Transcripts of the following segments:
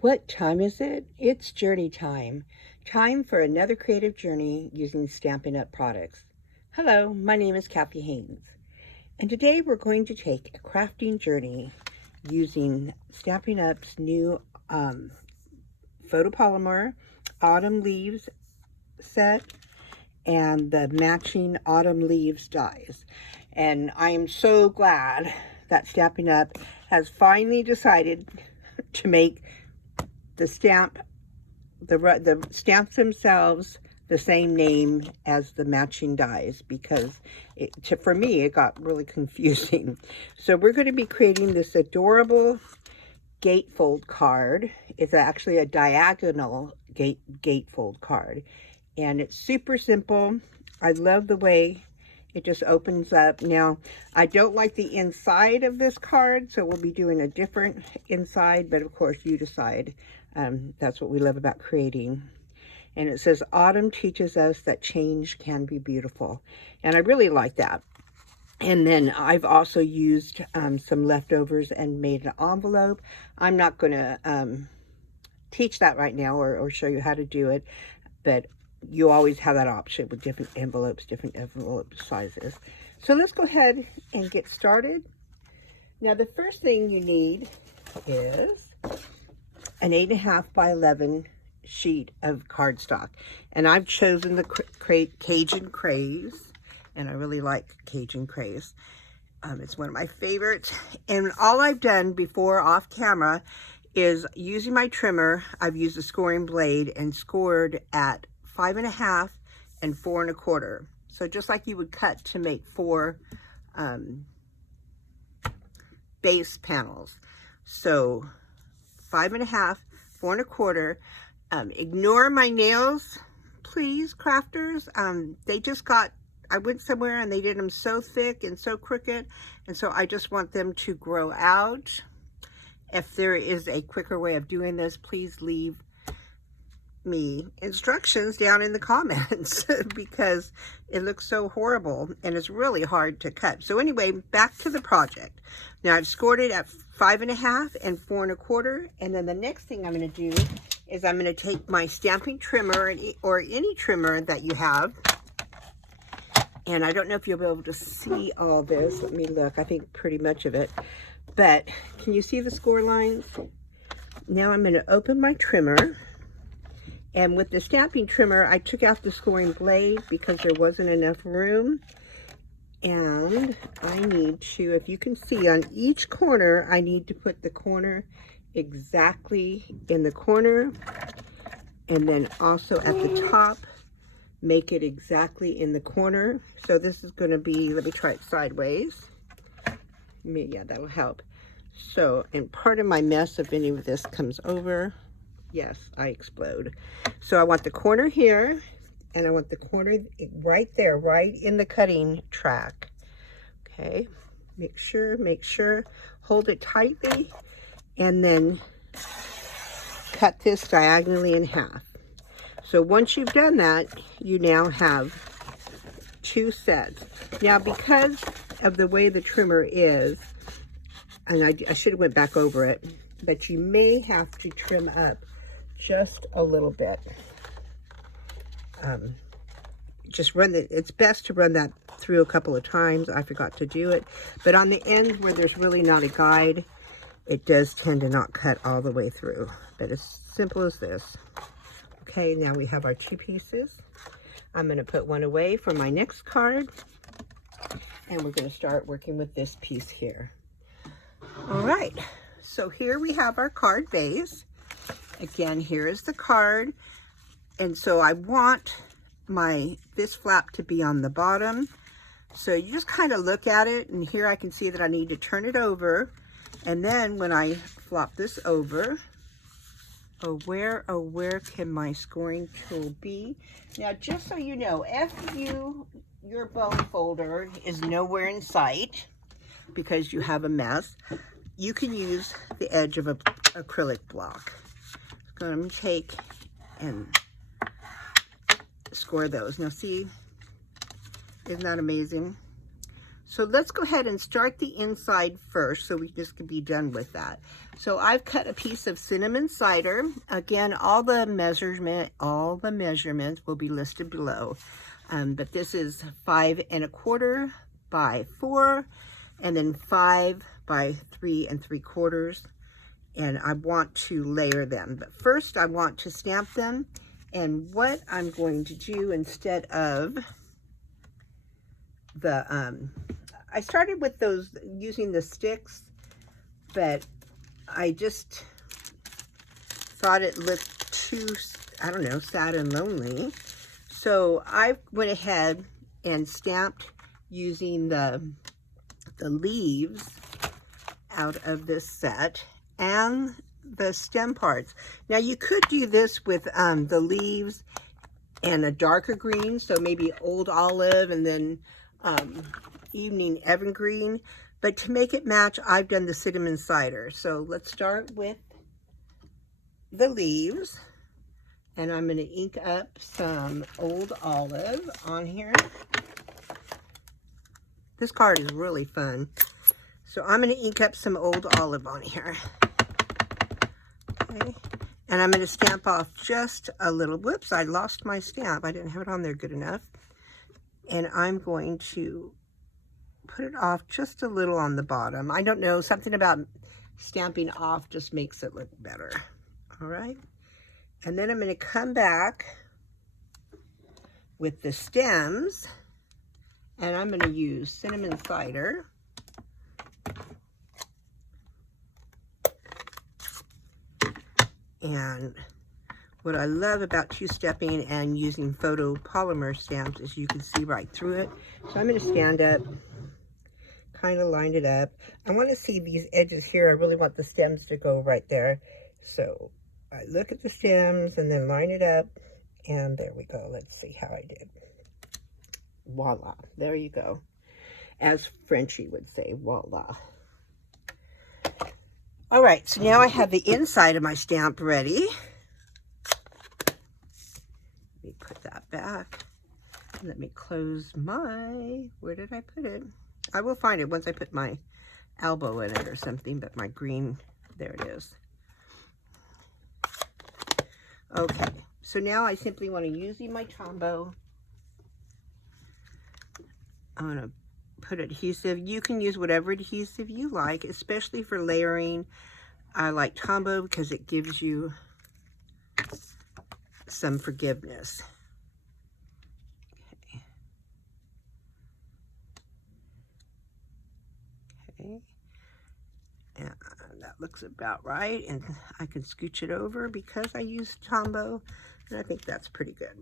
What time is it? It's journey time. Time for another creative journey using Stampin' Up! Products. Hello, my name is Kathy Haynes, and today we're going to take a crafting journey using Stampin' Up's new photopolymer autumn leaves set and the matching autumn leaves dies. And I am so glad that Stampin' Up! Has finally decided to make the stamps themselves the same name as the matching dies, because for me it got really confusing. So we're going to be creating this adorable gatefold card. It's actually a diagonal gatefold card, and it's super simple. I love the way it just opens up. Now, I don't like the inside of this card, so we'll be doing a different inside, but of course you decide. That's what we love about creating. And it says, autumn teaches us that change can be beautiful. And I really like that. And then I've also used some leftovers and made an envelope. I'm not going to teach that right now or show you how to do it, but you always have that option with different envelopes, different envelope sizes. So let's go ahead and get started. Now, the first thing you need is an 8.5 by 11 sheet of cardstock. And I've chosen the Cajun Craze, and I really like Cajun Craze. It's one of my favorites. And all I've done before off camera is using my trimmer. I've used a scoring blade and scored at 5.5 and 4 1/4. So just like you would cut to make 4 base panels. So 5.5, 4 1/4. Ignore my nails, please, crafters. They just got, I went somewhere and they did them so thick and so crooked, and so I just want them to grow out. If there is a quicker way of doing this, please leave me instructions down in the comments because it looks so horrible and it's really hard to cut. So anyway, back to the project. Now I've scored it at 5.5 and 4 1/4, and then the next thing I'm going to do is I'm going to take my stamping trimmer or any trimmer that you have, and I don't know if you'll be able to see all this. Let me look. I think pretty much of it, but can you see the score lines? Now I'm going to open my trimmer. And with the stamping trimmer, I took out the scoring blade because there wasn't enough room. And I need to, if you can see on each corner, I need to put the corner exactly in the corner. And then also at the top, make it exactly in the corner. So this is going to be, let me try it sideways. Yeah, that'll help. So, and part of my mess, if any of this comes over, yes, I explode. So I want the corner here, and I want the corner right there, right in the cutting track. Okay, make sure, hold it tightly, and then cut this diagonally in half. So once you've done that, you now have 2 sets. Now, because of the way the trimmer is, and I should have went back over it, but you may have to trim up just a little bit. Just run it's best to run that through a couple of times. I forgot to do it, but on the end where there's really not a guide, it does tend to not cut all the way through, but as simple as this. Okay, now we have our 2 pieces. I'm going to put one away for my next card, and we're going to start working with this piece here. All right, so here we have our card base. Again, here is the card, and so I want this flap to be on the bottom. So you just kind of look at it, and here I can see that I need to turn it over, and then when I flop this over, oh where can my scoring tool be? Now, just so you know, if your bone folder is nowhere in sight because you have a mess, you can use the edge of an acrylic block. I'm going to take and score those. Now see, isn't that amazing? So let's go ahead and start the inside first so we just can be done with that. So I've cut a piece of cinnamon cider. Again, all the measurements will be listed below. But this is 5 1/4 by 4, and then 5 by 3 3/4. And I want to layer them. But first I want to stamp them. And what I'm going to do instead of the, I started with those using the sticks, but I just thought it looked too, I don't know, sad and lonely. So I went ahead and stamped using the leaves out of this set and the stem parts. Now you could do this with the leaves and a darker green, so maybe old olive and then evening evergreen, but to make it match, I've done the cinnamon cider. So let's start with the leaves, and I'm going to ink up some old olive on here. This card is really fun. So I'm going to ink up some old olive on here. Okay. And I'm going to stamp off just a little. Whoops, I lost my stamp. I didn't have it on there good enough. And I'm going to put it off just a little on the bottom. I don't know, something about stamping off just makes it look better. All right. And then I'm going to come back with the stems, and I'm going to use cinnamon cider. And what I love about two-stepping and using photopolymer stamps is you can see right through it. So I'm going to stand up, kind of line it up. I want to see these edges here. I really want the stems to go right there. So I look at the stems and then line it up. And there we go. Let's see how I did. Voila. There you go. As Frenchie would say, voila. All right, so now I have the inside of my stamp ready. Let me put that back. Let me close my, where did I put it? I will find it once I put my elbow in it or something, but my green, there it is. Okay, so now I simply want to use my Tombow. I'm going to put adhesive. You can use whatever adhesive you like, especially for layering. I like Tombow because it gives you some forgiveness. Okay. And that looks about right, and I can scooch it over because I used Tombow, and I think that's pretty good.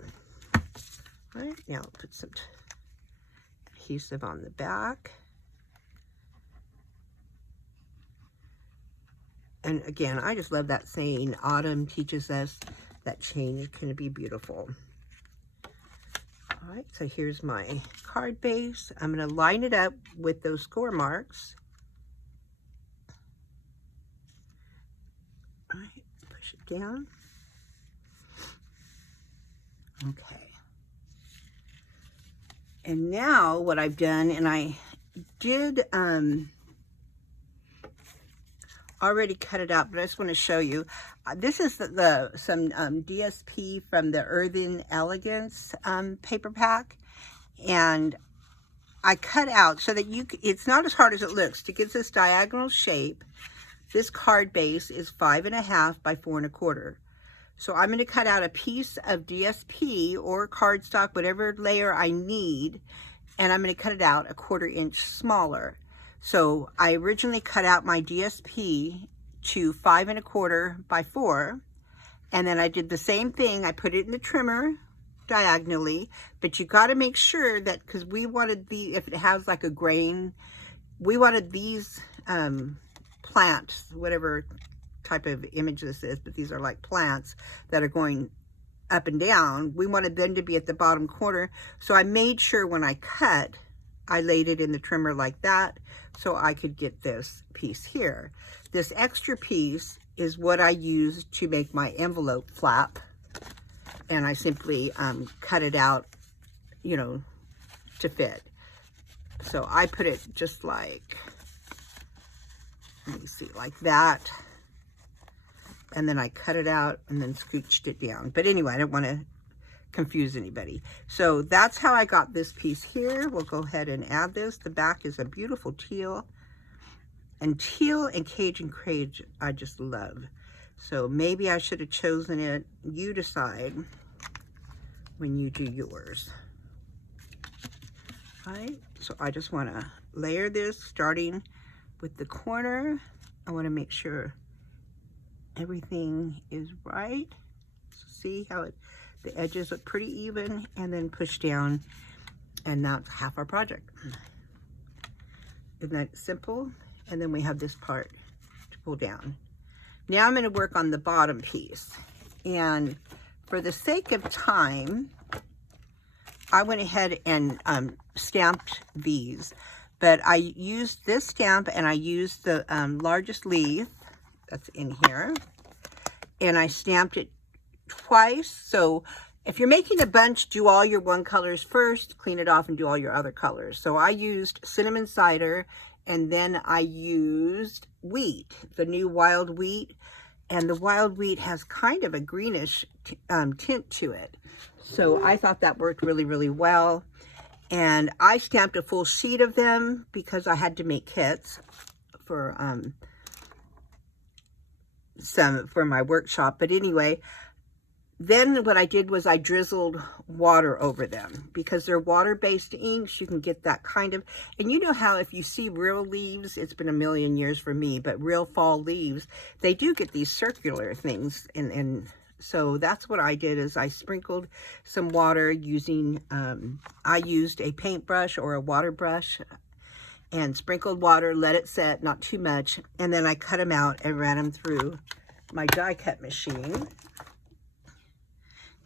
All right, now I'll put some adhesive on the back. And again, I just love that saying, autumn teaches us that change can be beautiful. All right, so here's my card base. I'm going to line it up with those score marks. All right, push it down. Okay. And now what I've done, and I did already cut it out, but I just want to show you. This is some DSP from the Earthen Elegance paper pack, and I cut out so that it's not as hard as it looks. To get this diagonal shape, this card base is 5 1/2 by 4 1/4. So I'm going to cut out a piece of DSP or cardstock, whatever layer I need, and I'm going to cut it out 1/4 inch smaller. So I originally cut out my DSP to 5 1/4 by 4, and then I did the same thing. I put it in the trimmer diagonally, but you got to make sure that, because we wanted if it has like a grain, we wanted these plants, whatever type of image this is, but these are like plants that are going up and down. We wanted them to be at the bottom corner. So I made sure when I cut, I laid it in the trimmer like that so I could get this piece here. This extra piece is what I use to make my envelope flap. And I simply cut it out, you know, to fit. So I put it just like, let me see, like that. And then I cut it out and then scooched it down. But anyway, I don't want to confuse anybody. So that's how I got this piece here. We'll go ahead and add this. The back is a beautiful teal. And teal and Cajun Crage, I just love. So maybe I should have chosen it. You decide when you do yours. Right? So I just want to layer this starting with the corner. I want to make sure everything is right. So see how the edges look pretty even, and then push down, and that's half our project. Isn't that simple? And then we have this part to pull down. Now I'm going to work on the bottom piece. And for the sake of time, I went ahead and stamped these. But I used this stamp, and I used the largest leaf that's in here. And I stamped it twice. So if you're making a bunch, do all your one colors first, clean it off, and do all your other colors. So I used cinnamon cider, and then I used wheat, the new wild wheat. And the wild wheat has kind of a greenish tint to it. So I thought that worked really, really well. And I stamped a full sheet of them because I had to make kits for my workshop. But anyway, then what I did was I drizzled water over them because they're water-based inks. You can get that kind of, and you know how if you see real leaves, it's been a million years for me, but real fall leaves, they do get these circular things. And so that's what I did is I sprinkled some water using, I used a paintbrush or a water brush and sprinkled water, let it set, not too much. And then I cut them out and ran them through my die cut machine.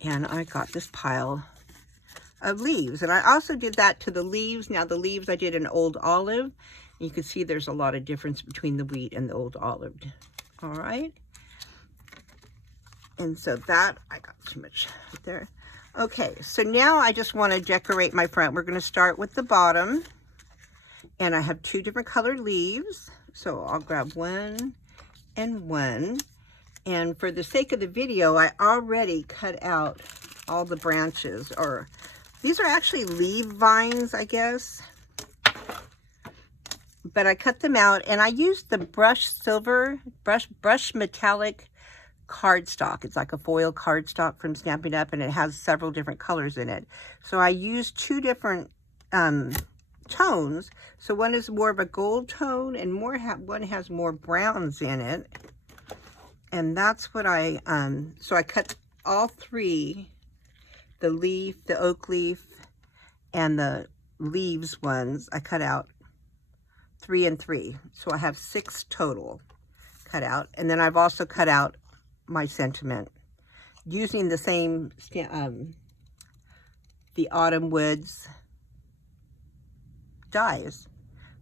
And I got this pile of leaves. And I also did that to the leaves. Now the leaves I did in old olive. You can see there's a lot of difference between the wheat and the old olive. All right. And so that, I got too much right there. Okay, so now I just want to decorate my front. We're going to start with the bottom. And I have two different colored leaves. So I'll grab one and one. And for the sake of the video, I already cut out all the branches, or these are actually leaf vines, I guess. But I cut them out, and I used the brush metallic cardstock. It's like a foil cardstock from Stampin' Up, and it has several different colors in it. So I used two different tones. So one is more of a gold tone, and one has more browns in it. And that's what I, so I cut all three, the leaf, the oak leaf, and the leaves ones. I cut out 3 and 3. So I have 6 total cut out. And then I've also cut out my sentiment using the same, the Autumn Woods dies.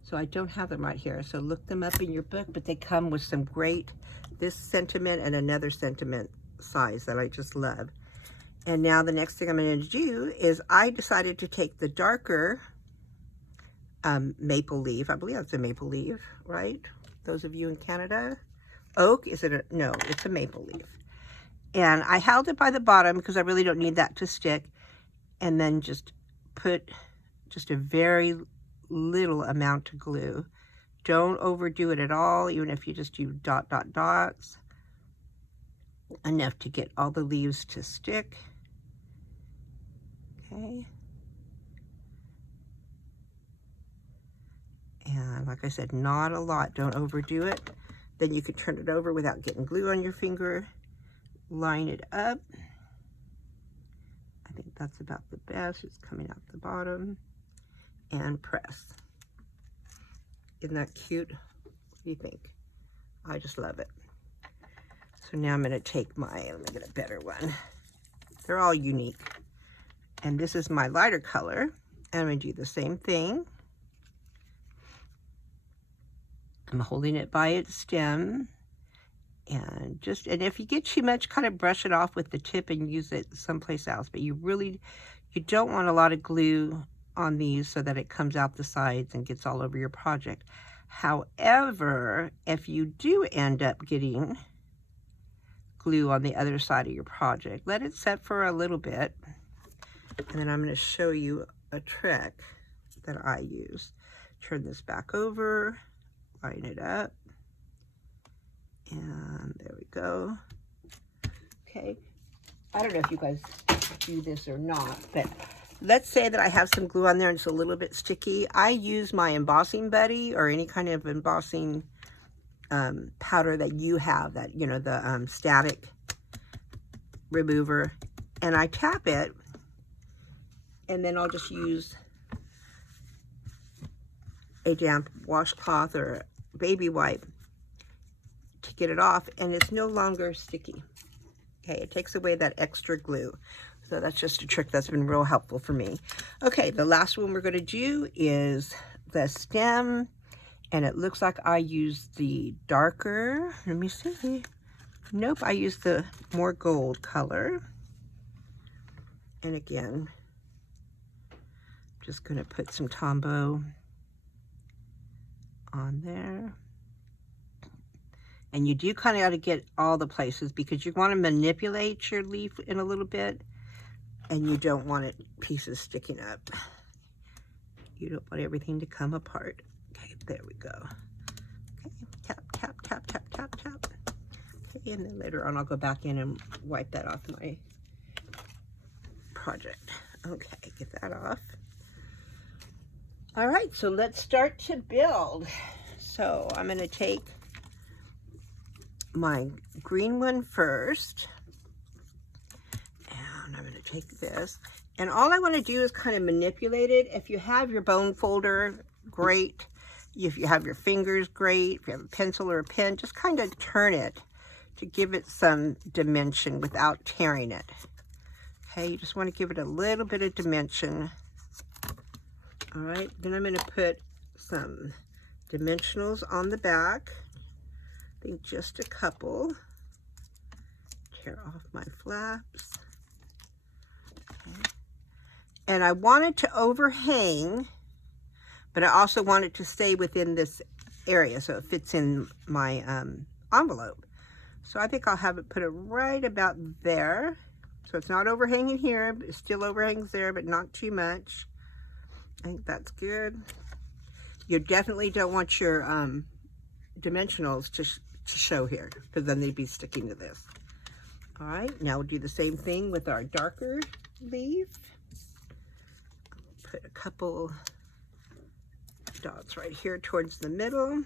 So I don't have them right here. So look them up in your book, but they come with some great, this sentiment and another sentiment size that I just love. And now the next thing I'm going to do is I decided to take the darker maple leaf. I believe that's a maple leaf, right? Those of you in Canada. Oak, is it a, no, it's a maple leaf. And I held it by the bottom because I really don't need that to stick. And then just put just a very little amount of glue. Don't overdo it at all, even if you just do dots. Enough to get all the leaves to stick. Okay. And like I said, not a lot. Don't overdo it. Then you can turn it over without getting glue on your finger. Line it up. I think that's about the best. It's coming out the bottom. And press. Isn't that cute? What do you think? I just love it. So now I'm going to take my, let me get a better one. They're all unique. And this is my lighter color. And I'm going to do the same thing. I'm holding it by its stem. And if you get too much, kind of brush it off with the tip and use it someplace else. But you don't want a lot of glue on these so that it comes out the sides and gets all over your project. However, if you do end up getting glue on the other side of your project, let it set for a little bit, and then I'm going to show you a trick that I use. Turn this back over, line it up, and there we go. Okay, I don't know if you guys do this or not, but let's say that I have some glue on there and it's a little bit sticky. I use my embossing buddy or any kind of embossing powder that you have, that, you know, the static remover, and I tap it, and then I'll just use a damp washcloth or baby wipe to get it off, and it's no longer sticky. Okay, it takes away that extra glue. So that's just a trick that's been real helpful for me. Okay, the last one we're going to do is the stem, and it looks like I used the darker, let me see. Nope, I used the more gold color. And again, just going to put some Tombow on there. And you do kind of got to get all the places because you want to manipulate your leaf in a little bit, and you don't want it pieces sticking up. You don't want everything to come apart. Okay, there we go. Okay, tap, tap, tap, tap, tap, tap. Okay, and then later on I'll go back in and wipe that off my project. Okay, get that off. All right, so let's start to build. So I'm going to take my green one first, and I'm going to take this, and all I want to do is kind of manipulate it. If you have your bone folder, great. If you have your fingers, great. If you have a pencil or a pen, just kind of turn it to give it some dimension without tearing it. Okay, you just want to give it a little bit of dimension. All right, then I'm going to put some dimensionals on the back. I think just a couple. Tear off my flaps. Okay. And I want it to overhang, but I also want it to stay within this area so it fits in my envelope. So I think I'll have it put it right about there. So it's not overhanging here, but it still overhangs there, but not too much. I think that's good. You definitely don't want your dimensionals to show here, because then they'd be sticking to this. All right, now we'll do the same thing with our darker leaf. Put a couple dots right here towards the middle.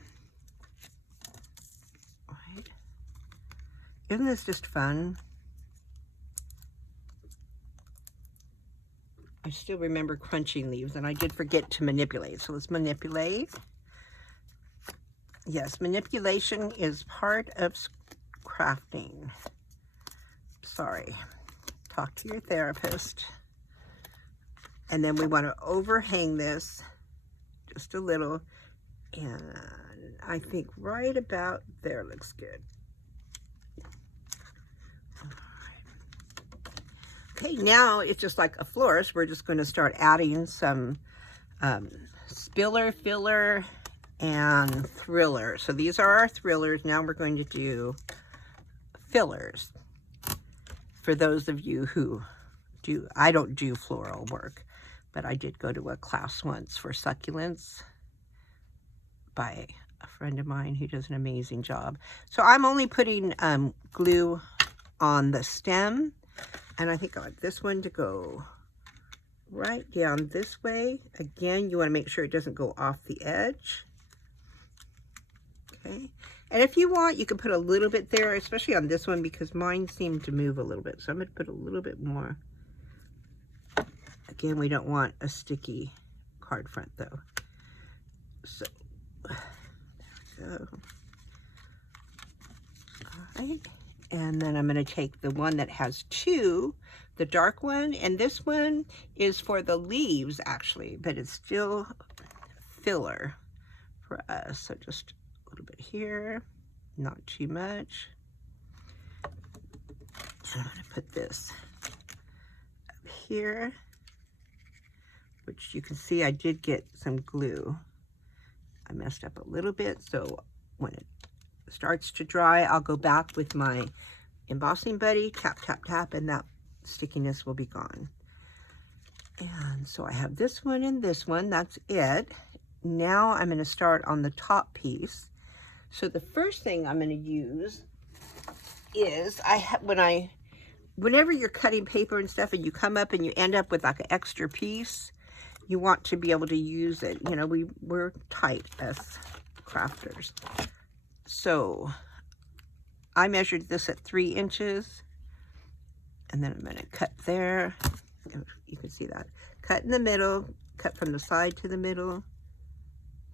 All right. Isn't this just fun? I still remember crunching leaves, and I did forget to manipulate. So let's manipulate. Yes, manipulation is part of crafting. Sorry. Talk to your therapist. And then we want to overhang this just a little. And I think right about there looks good. Okay, now it's just like a florist. We're just going to start adding some spiller, filler, and thriller. So these are our thrillers. Now we're going to do fillers. For those of you who do, I don't do floral work, but I did go to a class once for succulents by a friend of mine who does an amazing job. So I'm only putting glue on the stem, and I think I like this one to go right down this way. Again, you want to make sure it doesn't go off the edge. Okay, and if you want, you can put a little bit there, especially on this one, because mine seemed to move a little bit. So I'm going to put a little bit more. Again, we don't want a sticky card front though. So there we go. All right, and then I'm going to take the one that has two, the dark one, and this one is for the leaves actually, but it's still filler for us. So just a little bit here, not too much. And I'm going to put this up here, which which you can see I did get some glue. I messed up a little bit, so when it starts to dry, I'll go back with my embossing buddy, tap, tap, tap, and that stickiness will be gone. And so I have this one and this one, that's it. Now I'm going to start on the top piece. So the first thing I'm going to use is, whenever you're cutting paper and stuff and you come up and you end up with like an extra piece, you want to be able to use it. You know, we're tight as crafters. So I measured this at 3 inches, and then I'm going to cut there. You can see that. Cut in the middle, cut from the side to the middle,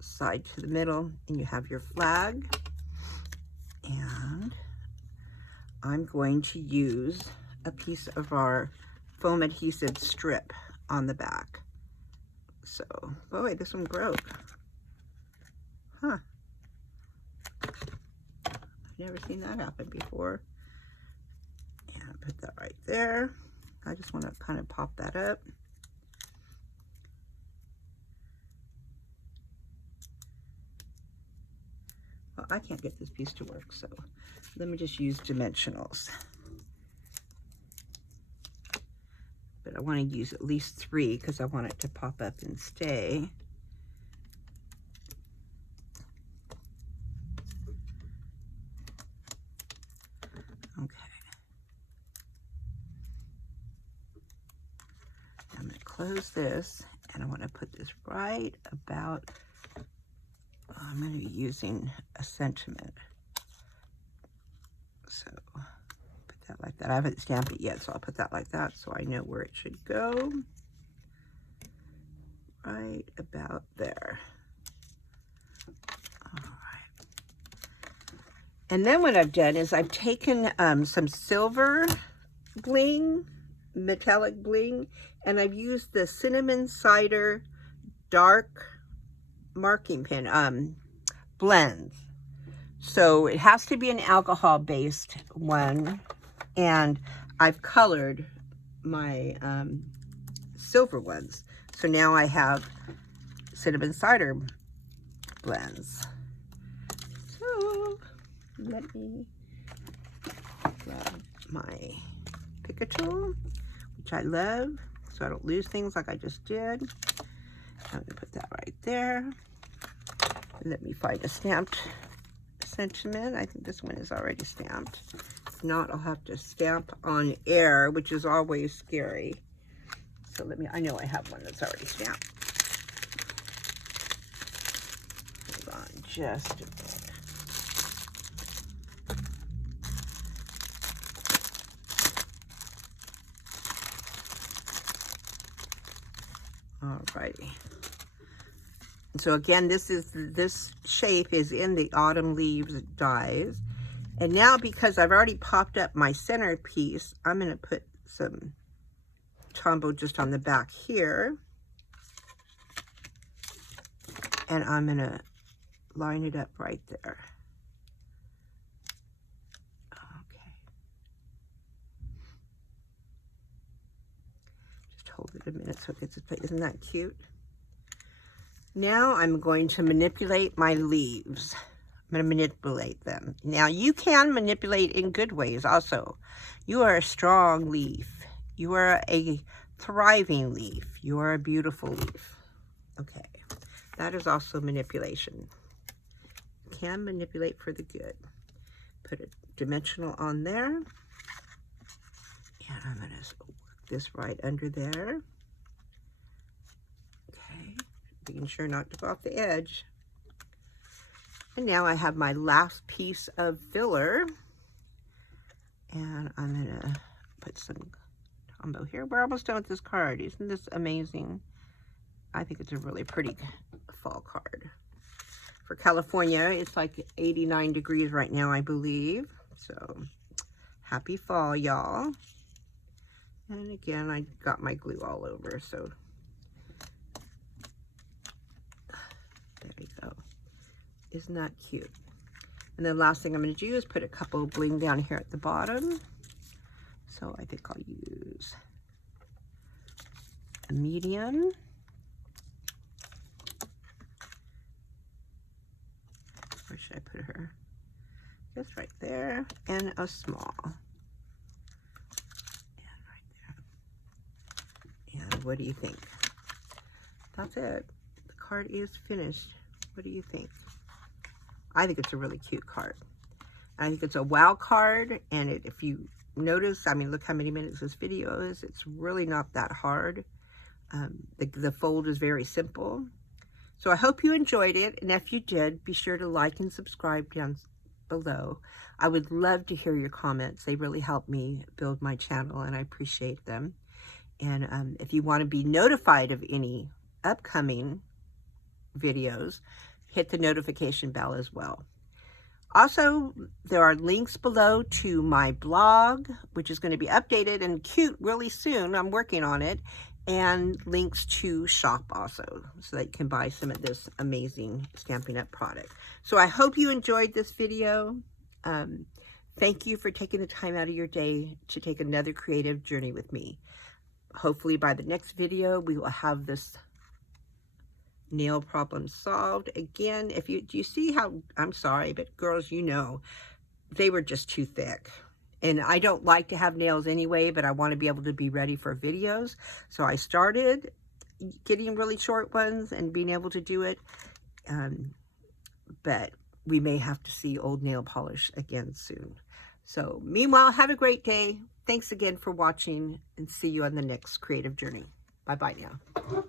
side to the middle, and you have your flag. And I'm going to use a piece of our foam adhesive strip on the back. So, boy, this one broke. Huh. I've never seen that happen before. And put that right there. I just want to kind of pop that up. Well, I can't get this piece to work, so let me just use dimensionals. But I want to use at least 3 because I want it to pop up and stay. Okay. I'm going to close this, and I want to put this right about, I'm going to be using a centimeter. So put that like that. I haven't stamped it yet, so I'll put that like that so I know where it should go. Right about there. All right. And then what I've done is I've taken some silver bling, metallic bling, and I've used the cinnamon cider dark marking pen blends. So it has to be an alcohol based one, and I've colored my silver ones. So now I have cinnamon cider blends. So let me grab my picker tool, which I love, so I don't lose things like I just did. I'm gonna put that right there. Let me find a stamped sentiment. I think this one is already stamped. If not, I'll have to stamp on air, which is always scary. So let me, I know I have one that's already stamped. Hold on just a bit. Alrighty. So again, this shape is in the Autumn Leaves dies. And now, because I've already popped up my center piece, I'm going to put some Tombow just on the back here. And I'm going to line it up right there. Okay. Just hold it a minute so it gets its place. Isn't that cute? Now I'm going to manipulate my leaves. I'm going to manipulate them. Now you can manipulate in good ways also. You are a strong leaf. You are a thriving leaf. You are a beautiful leaf. Okay, that is also manipulation. You can manipulate for the good. Put a dimensional on there. And I'm going to work this right under there. Okay. Being sure not to go off the edge. And now I have my last piece of filler. And I'm going to put some Tombow here. We're almost done with this card. Isn't this amazing? I think it's a really pretty fall card. For California, it's like 89 degrees right now, I believe. So, happy fall, y'all. And again, I got my glue all over, so there you go. Isn't that cute? And the last thing I'm going to do is put a couple of bling down here at the bottom. So I think I'll use a medium should I put her? Just right there, and a small. And right there. And what do you think? That's it. The card is finished. What do you think? I think it's a really cute card. I think it's a wow card, and if you notice, I mean, look how many minutes this video is. It's really not that hard. The fold is very simple. So I hope you enjoyed it, and if you did, be sure to like and subscribe down below. I would love to hear your comments. They really help me build my channel, and I appreciate them. And if you want to be notified of any upcoming videos, hit the notification bell as well. Also, there are links below to my blog, which is going to be updated and cute really soon. I'm working on it. And links to shop also, so that you can buy some of this amazing Stampin' Up! Product. So I hope you enjoyed this video. Thank you for taking the time out of your day to take another creative journey with me. Hopefully by the next video, we will have this nail problem solved. Again, do you see how, I'm sorry, but girls, you know, they were just too thick. And I don't like to have nails anyway, but I want to be able to be ready for videos. So I started getting really short ones and being able to do it. But we may have to see old nail polish again soon. So meanwhile, have a great day. Thanks again for watching, and see you on the next creative journey. Bye-bye now.